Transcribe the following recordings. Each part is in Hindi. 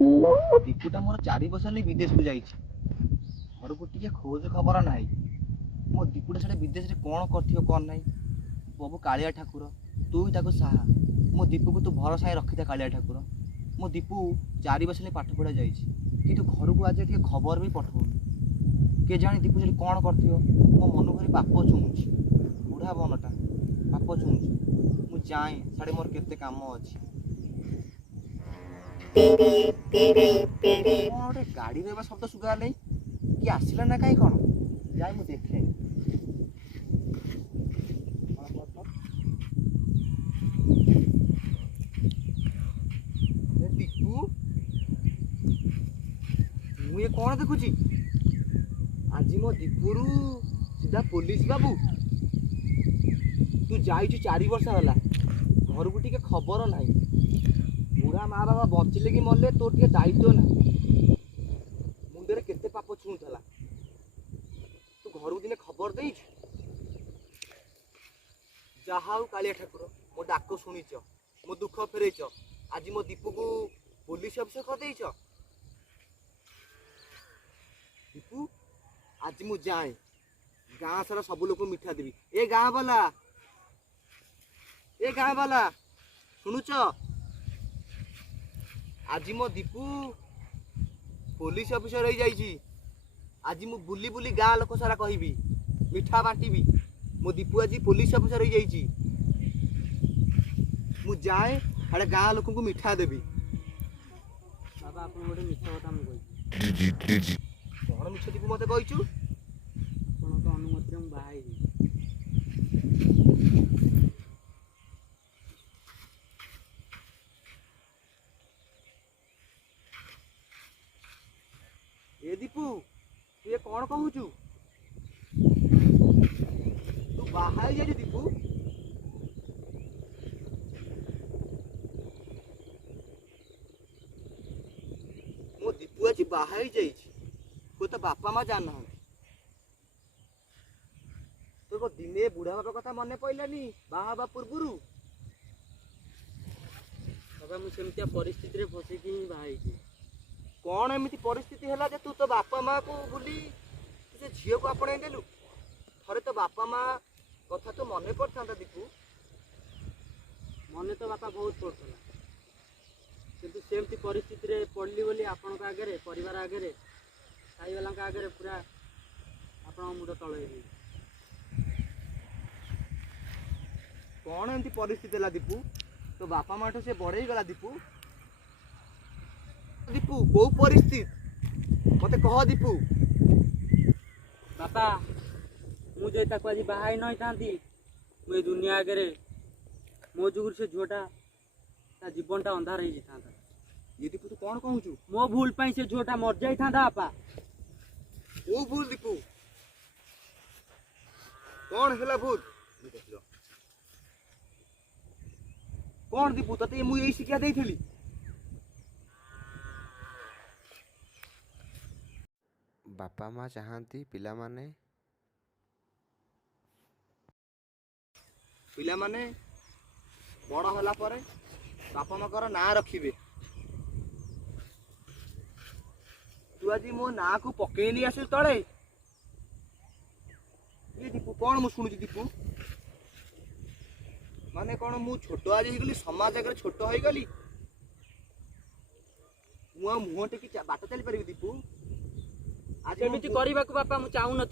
दीपूटा मोर 4 वर्ष हेल्ले विदेश को जाइए घर को टे खोज खबर ना मो दीपूटा से विदेश में कौन कर ना प्रभु कालिया ठाकुर तू ही ताको साहा मो दीपू को तू भरोसा रखी था कालिया ठाकुर मो दीपू 4 वर्ष हेल्ले पाठ पढ़ा जाइए कि घर को आज टे खबर भी पठाऊनी किए जाने दीपू से कौन कर मो मन भारी पाप छुँची बुढ़ा मनटा पाप छुँची मु जाए साढ़े मोर केते काम अच्छी गोटे गाड़ी रे शब्द सुगा नहीं कि आसला ना कहीं कौन जाए मु देखे दीपू मु ये कौन देखुची आज मो दीपुरु सीधा पुलिस बाबू तू जाइछु 4 वर्ष होला घर को टिके खबर नहीं बुढ़ा माँ बाबा बचिले कि मरले तोर टे दायित्व ना मुंडे केते पाप छुँला तू घर को दिने खबर दे जहा कालिया ठाकुर मो डाक शुणीच मो दुख फेरईच आज मो दीपू को पुलिस अफिसर कर देइछ दीपू आज मु जाए गाँ सारा सब लोग मिठा देवी ए गाँ वाला शुणुच आज मो दीपू पुलिस अफिसर हो जाइए आज मु बुली बुली गाँ लोक सारा कहबी मिठा बांटी मो दीपू आज पुलिस अफिसर हो जाइए मु जाए अरे गाँ लोक को मिठा देवी बाबा आप गोटे मिठा कथा मुझे कौन मिछ दीपू मत कहचु अनुमति बाहर ए दीपू तू ये कौन कहूचु तू बाहर जाइए दीपू मो दीपू आज बाहर को तो बापा माँ जान तो दिने बुढ़ा बापा कथा मन पड़ानी बाहा पूर्व बाबा मुझे परिस्थिति फसिकी बाहर कौन एमती परिस्थिति है जे तू तो बापा माँ को बुली से झील को आपणे देलु थे तो बापा माँ कथा तो मन पड़ता दीपू मन तो बापा बहुत पड़ता किंतु सेमती परिस्थिति पड़ली बोली आपण आगे परिवार आगे साई वाला आगे पूरा आप मुंड तले कौन एमती परिस्थिति है दीपू तो बापा माँ से बढ़ई गला दीपू दीपू कौ परिस्थिति मत कह दीपू बापा मुझे आज बाहर नहीं था मुझे दुनिया आगे मो जुगर से झुआटा जीवनटा अंधार हो जाता ये दीपू तू कौन कहूचु मो भूल पाई से झुआटा मर जाता बापा वो भूल दीपू कौन है भूल कौन दीपू ते मुझे यही शिक्षा देती बापा माँ चाहती पिला माने बड़ होला पर बापा माँ कर ना रखिबे तू आज मो ना को पकेली आसिल तले ये दीपू कौन मु शुणुची दीपू माने कौन मु छोट आज गली समाज आगे छोट हो गली मुह टेकी बाट चली पारि दीपू एमती करने को बापा मुझे चाहू नी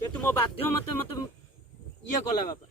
कितु मो बाध्य मत मत ये कला बापा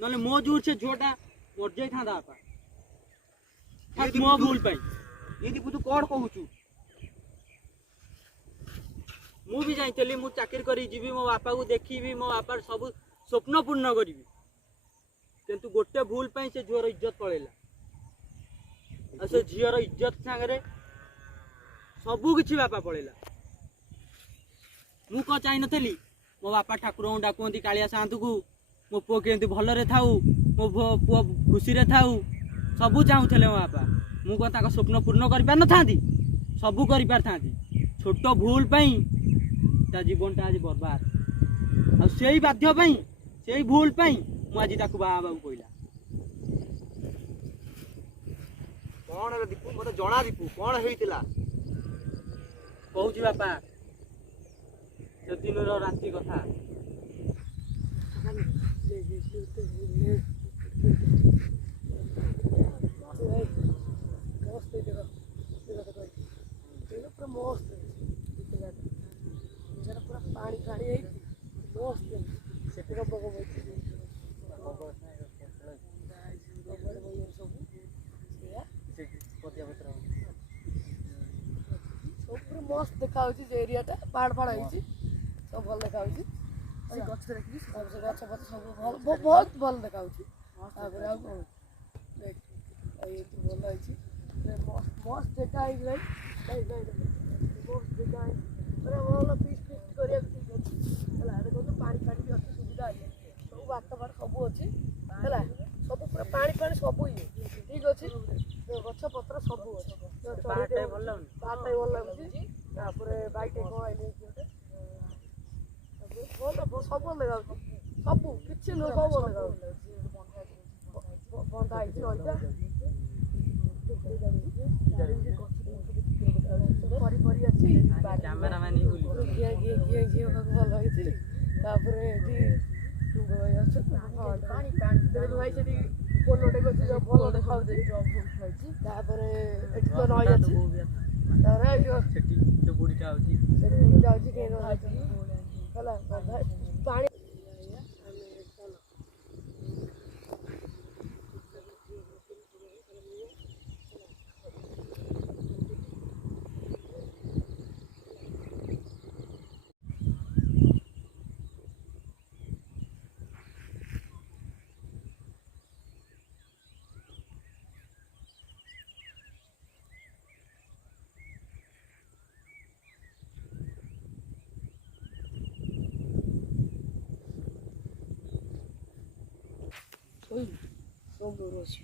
ना मो जोर से झुआटा मर जाता बापा मो भूल पाई ये दीपू तू कौन कहूचु मु जाइली मु चाकरी करी जीवी मो बापा को देखी मो बापा सब स्वप्न पूर्ण करी किंतु गोटे भूल पाई से झीवर इज्जत पड़ेगा से झीवर इज्जत सांगे सबू किसी बापा पड़ेगा मु कौन चाह नी मो बापा ठाकुर डाकती कालिया सातु को मो पुओ केमती भलरे थाऊ मो पुओ खुशी रे थाऊ सबू चाहूले मो बापा मु कौन ताको स्वप्न पूर्ण कर पार नथांती सबू कर पार थांती छोट भूल पाई ता जीवनटा आज बर्बाद आ सेही बाध्य पाई सेही भूल पाई मु आज ताको बाबा को कहला କଣ ହେଲା ଦୀପୁ ମତେ ଜଣା ଦୀପୁ କଣ ହେଇଥିଲା? କହୁଛି ବାପା ସେଦିନର ରାତି କଥା। ପାଣି ଫାଣି ହେଇଛି ମସ୍ତ ସେଠି ସବୁ ସବୁ ମସ୍ତ ଦେଖା ହଉଛି ସେ ଏରିଆଟା ପାହାଡ଼ ଫାଡ଼ ହେଇଛି ସବୁ ଭଲ ଦେଖା ହଉଛି ଗଛ ପଛ ସବୁ ବହୁତ ଭଲ ଦେଖା ହଉଛି ତାପରେ ଆଉ କଣ ଦେଖ ଏଇଠି ଭଲ ହେଇଛି ମସ୍ତ ଦେଖା ହେଇଛି ଭାଇ ମସ୍ତ ଦେଖା ହେଇଛି ପୁରା ଭଲ ପିସ୍ କରିବାକୁ ଠିକ୍ ଅଛି ହେଲା ଦେଖନ୍ତୁ ପାଣି ଫାଣି ବି ଅଛି ସୁବିଧା ଅଛି ସବୁ ବାଟ ଫାଟ ସବୁ ଅଛି ହେଲା ସବୁ ପୁରା ପାଣି ଫାଣି ସବୁ ଇଏ ଠିକ୍ ଅଛି ଗଛ ପତ୍ର ସବୁ ଅଛି ବାହାରଟା ବି ଭଲ ଲାଗୁଛି ତାପରେ ବାଇକ୍ କ'ଣ ଆଇଲେ ଭଲ ସବୁ ଦେଖାଉଛି ସବୁ କିଛି ନୁହେଁ ସବୁ ଦେଖାଉଛି ବନ୍ଧା ହେଇଛି ରହିଲା ପରି ପରି ଅଛି କ୍ୟାମେରାମ୍ୟାନ୍ ଭଲ ହେଇଛି ତାପରେ ଏଠି ଭାଇ ସେଠି ପୋଲଟେ ଅଛି ଭଲ ଦେଖାଉଛି ତାପରେ ଏଠି ତ ନଈ ଅଛି ତାପରେ ସେଠି ସେ ବୁଢ଼ୀଟା ହଉଛି ସେଠି ବୁଢ଼ୀଟା ଅଛି କେହି ହେଲା ପାଣି ସୁନ୍ଦର ଅଛି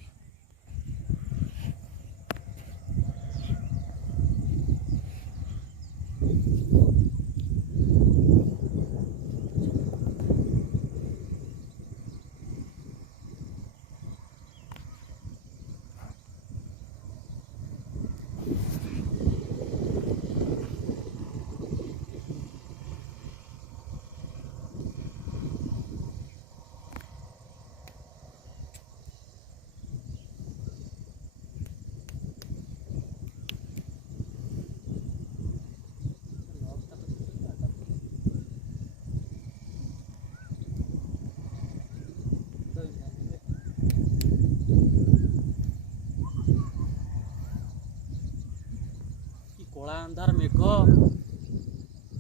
କଳା ଅନ୍ଧାର ମେଘ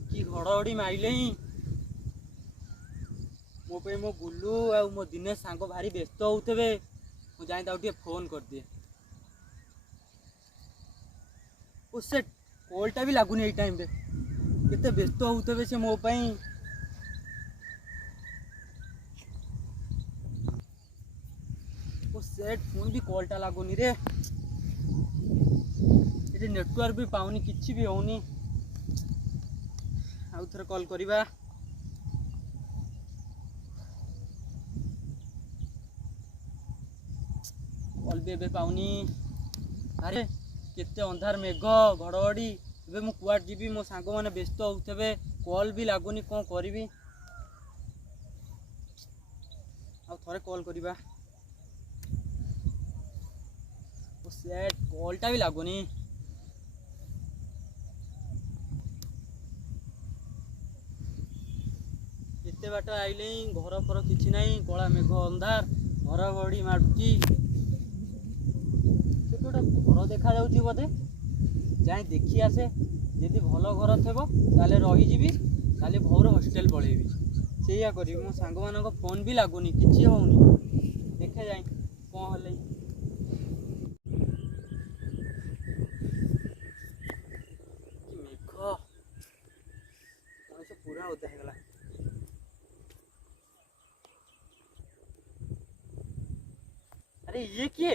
କି ଘଡ଼ଘଡ଼ି ମାଇଲେଇଁ ମୋ ପାଇଁ ମୋ ବୁଲୁ ଆଉ ମୋ ଦିନେଶ ସାଙ୍ଗ ଭାରି ବ୍ୟସ୍ତ ହଉଥିବେ ମୁଁ ଯାଇ ତାକୁ ଟିକେ ଫୋନ୍ କରିଦିଏ ଓ ସେ କଲ୍ଟା ବି ଲାଗୁନି ଏଇ ଟାଇମ୍ରେ କେତେ ବ୍ୟସ୍ତ ହଉଥିବେ ସେ ମୋ ପାଇଁ ଓ ସେଟ୍ ଫୋନ୍ ବି କଲ୍ଟା ଲାଗୁନି ରେ ଏଠି ନେଟୱାର୍କ ବି ପାଉନି କିଛି ବି ହଉନି ଆଉ ଥରେ କଲ୍ କରିବା କଲ୍ ବି ଏବେ ପାଉନି ଆରେ କେତେ ଅନ୍ଧାର ମେଘ ଘଡ଼ଘଡ଼ି ଏବେ ମୁଁ କୁଆଡ଼େ ଯିବି ମୋ ସାଙ୍ଗମାନେ ବ୍ୟସ୍ତ ହଉଥିବେ କଲ୍ ବି ଲାଗୁନି କ'ଣ କରିବି ଆଉ ଥରେ କଲ୍ କରିବା ଓ ସେଟ୍ କଲ୍ଟା ବି ଲାଗୁନି ଏତେ ବାଟ ଆଇଲେଇଁ ଘର ଫର କିଛି ନାହିଁ କଳା ମେଘ ଅନ୍ଧାର ଘଡ଼ଘଡ଼ି ମାରୁଛି ସେଠି ଗୋଟେ ଘର ଦେଖାଯାଉଛି ବୋଧେ ଯାଇ ଦେଖି ଆସେ ଯଦି ଭଲ ଘର ଥିବ ତାହେଲେ ରହିଯିବି କାଲି ଭୋର ହଷ୍ଟେଲ ପଳେଇବି ସେଇଆ କରିବି ମୋ ସାଙ୍ଗମାନଙ୍କ ଫୋନ୍ ବି ଲାଗୁନି କିଛି ହଉନି ଦେଖେ ଯାଇ କ'ଣ ହେଲେ ମେଘ ମଣିଷ ପୁରା ଓଦା ହେଇଗଲା अरे ये किए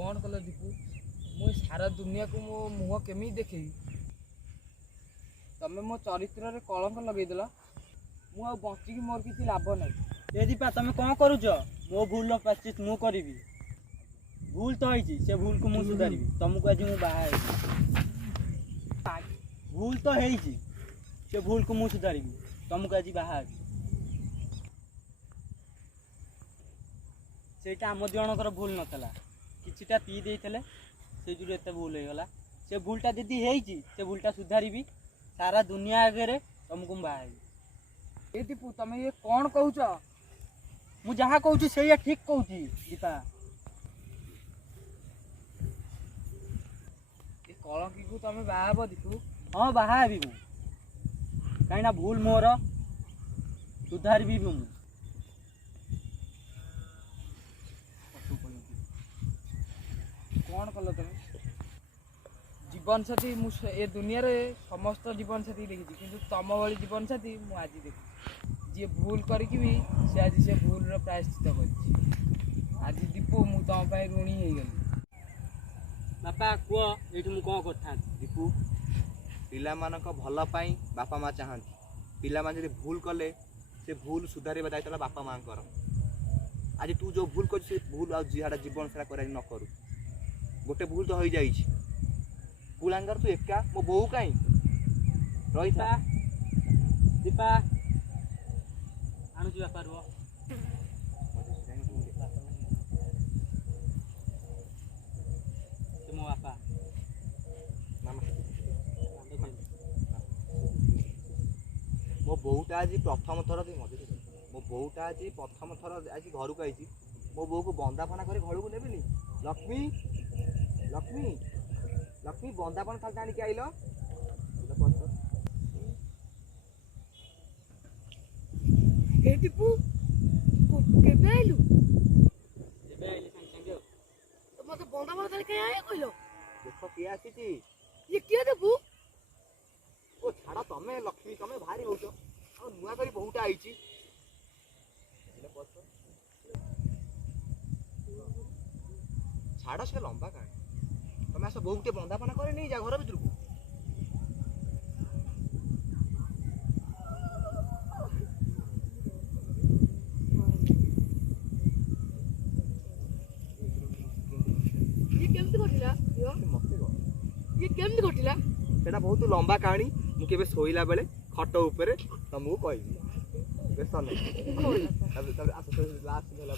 କ'ଣ କଲ ଦୀପୁ? ମୁଁ ସାରା ଦୁନିଆକୁ ମୋ ମୁହଁ କେମିତି ଦେଖେଇବି? ତମେ ମୋ ଚରିତ୍ରରେ କଳଙ୍କ ଲଗେଇଦେଲ। ମୁଁ ଆଉ ବଞ୍ଚିକି ମୋର କିଛି ଲାଭ ନାହିଁ। ଏ ଦୀପା ତମେ କ'ଣ କରୁଛ? ମୋ ଭୁଲର ପ୍ରାୟଶ୍ଚିତ ମୁଁ କରିବି। ଭୁଲ ତ ହେଇଛି, ସେ ଭୁଲକୁ ମୁଁ ସୁଧାରିବି। ତମକୁ ଆଜି ମୁଁ ବାହା ହେବି। ଭୁଲ ତ ହେଇଛି, ସେ ଭୁଲକୁ ମୁଁ ସୁଧାରିବି। ତମକୁ ଆଜି ବାହା ହେବି। ସେଇଟା ଆମ ଜଣଙ୍କର ଭୁଲ ନଥିଲା, କିଛିଟା ପିଇ ଦେଇଥିଲେ ସେଇ ଯୋଗୁଁ ଏତେ ଭୁଲ ହେଇଗଲା। ସେ ଭୁଲଟା ଯଦି ହେଇଛି, ସେ ଭୁଲଟା ସୁଧାରିବି। ସାରା ଦୁନିଆ ଆଗରେ ତମକୁ ମୁଁ ବାହା ହେବି। ଏ ଦୀପୁ ତମେ ଇଏ କ'ଣ କହୁଛ? ମୁଁ ଯାହା କହୁଛି ସେଇଆ ଠିକ କହୁଛି ଦୀପା। ଏ କଳଙ୍କିକୁ ତମେ ବାହା ହବ ଦୀପୁ? ହଁ ବାହା ହେବି ମୁଁ, କାହିଁକିନା ଭୁଲ ମୋର, ସୁଧାରିବି ବି ମୁଁ। କ'ଣ କଲ ତମେ? ଜୀବନସାଥୀ ମୁଁ ଏ ଦୁନିଆରେ ସମସ୍ତ ଜୀବନସାଥୀ ଦେଖିଛି, କିନ୍ତୁ ତମ ଭଳି ଜୀବନସାଥୀ ମୁଁ ଆଜି ଦେଖିଛି। ଯିଏ ଭୁଲ କରିକି ବି ସେ ଆଜି ସେ ଭୁଲର ପ୍ରାୟଶ୍ଚିତ କରିଛି। ଆଜି ଦୀପୁ ମୁଁ ତମ ପାଇଁ ଋଣୀ ହେଇଗଲି। ବାପା କୁହ, ଏଇଠି ମୁଁ କ'ଣ କରିଥାନ୍ତି? ଦୀପୁ, ପିଲାମାନଙ୍କ ଭଲ ପାଇଁ ବାପା ମା ଚାହାନ୍ତି। ପିଲାମାନେ ଯଦି ଭୁଲ କଲେ ସେ ଭୁଲ ସୁଧାରିବା ଦାୟିତ୍ୱ ହେଲା ବାପା ମାଆଙ୍କର। ଆଜି ତୁ ଯେଉଁ ଭୁଲ କରିଛୁ ସେ ଭୁଲ ଆଉ ଯିଆଟା ଜୀବନ ସାରା କରିବାକୁ ନ କରୁ। ଗୋଟେ ଭୁଲ ତ ହୋଇଯାଇଛି, ଭୁଲ ଆଙ୍ଗର ତୁ ଏକା, ମୋ ବୋଉ କାହିଁ ରହିଥା। ଦୀପା ଆଣୁଛି ବାପା, ରୁହ। ସେ ମୋ ବାପା। ମୋ ବୋଉଟା ଆଜି ପ୍ରଥମ ଥର ମୋ ବୋଉଟା ଆଜି ପ୍ରଥମ ଥର ଆଜି ଘରକୁ ଆଇଛି। ମୋ ବୋଉକୁ ବନ୍ଦାପନା କରି ଘରକୁ ନେବିନି। ଲକ୍ଷ୍ମୀ, ଲକ୍ଷ୍ମୀ, ଲକ୍ଷ୍ମୀ, ବନ୍ଦାପନା ଥାଳି ଆଣିକି ଆଇଲ। ଏ ଦୀପୁ କେବେ ଆଇଲୁ? ଏବେ ଆଇଲି ସାଙ୍ଗେ ସାଙ୍ଗେ ଆଉ। ତ ମତେ ବନ୍ଦାବନ ତାହେଲେ କାହିଁ ଆଇଆ କହିଲ? ଦେଖ କିଏ ଆସିଛି। ଇଏ କିଏ ଦୀପୁ? ଓ ଛାଡ଼ ତମେ ଲକ୍ଷ୍ମୀ, ତମେ ଭାରି ହଉଛ। ଆଉ ନୂଆ କରି ବୋହୁଟା ଆଇଛି। ଛାଡ଼ ସେ ଲମ୍ବା କାହିଁ, ତମେ ଆସ ବୋହୁ ଟିକେ ବନ୍ଦାପନା କରି ନେଇ ଯା ଘର ଭିତରକୁ। ଇଏ କେମିତି ଘଟିଲା? ଇଏ କେମିତି ଘଟିଲା? ସେଟା ବହୁତ ଲମ୍ବା କାହାଣୀ। ମୁଁ କେବେ ଶୋଇଲା ବେଳେ ଖଟ ଉପରେ ତମକୁ କହିବି। ବେଶ ନାହିଁ। ତାପରେ ଆସ ଲାଷ୍ଟ ହେଲା।